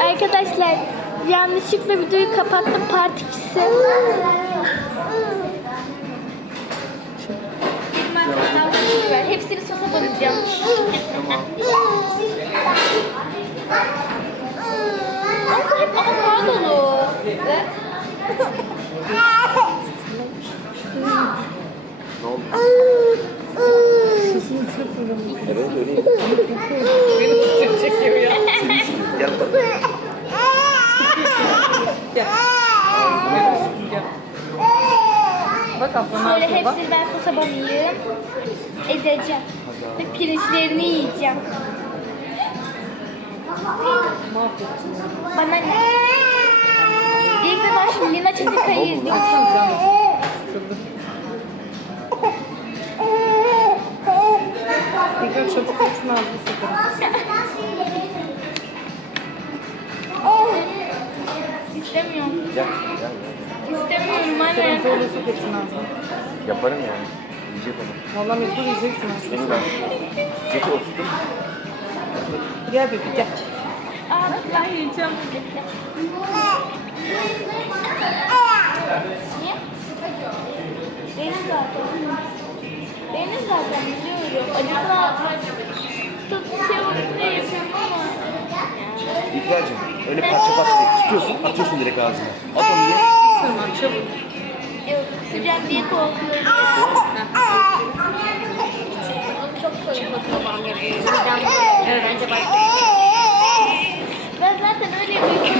Arkadaşlar yanlışlıkla videoyu kapattım part 2'si. Hepsini sosa banacağım. Ama bu hep avokadolu. Ne oldu? Evet öyleyim. Beni çekiyor ya. Gel bakalım. Gel. Gel. Ne Şöyle yapıyor bak. hepsini ben sosa banayım. Ezeceğim. Ve pirinçlerini yiyeceğim. Mahvettin. Bana ne? İlk defa şu Lina Çetika'yı izledim. Baksana canım. Sıkıldım. Tekrar çabuk hepsini sokarım. İstemiyorum. Gel. Gel. gel. İstemiyorum Anne. zorla sok hepsini ağzına. Yaparım yani. Yiyecek onu. Valla mecbur yiyeceksin aslında. Beni ver. Getir oturttum. Gel bebeğim gel. Aa ben yiyeceğim. Benim zaten. Benim zaten biliyorum. Acısına tut şey olsun diye yapıyorum ama. İkracığım öyle parça parça değil. Tutuyorsun atıyorsun direkt ağzına. At onu ye. Tamam çabuk. Sıcak diye korkuyorum. Çok soğuk babam yapıyor. Evet. Bence Ben zaten öyle yapıyorum.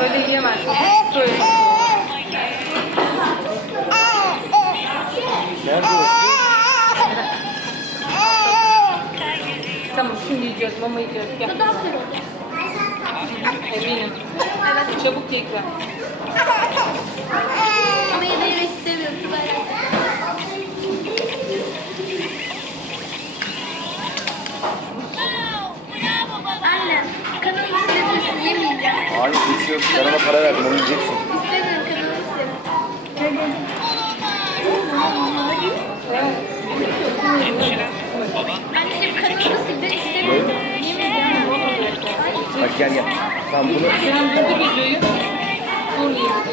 Böyle yiyemezsin. Söyle. Nerede? Tamam şimdi yiyeceğiz. Mama yiyeceğiz. Gel. Olacak. Eminim. Evet. Çabuk ye Ekrem. Ama yemek istemiyorum. Anne, kanalı istedim, yemeyeceğim. Hayır bir şey yok. Ben ona para verdim onu yiyeceksin. İstemiyorum kanalı istedim. Anneciğim kanalı istedim, istemiyorum. Yemeyeceğim. Bak gel gel. Tamam bunu Kerem durdur videoyu. muy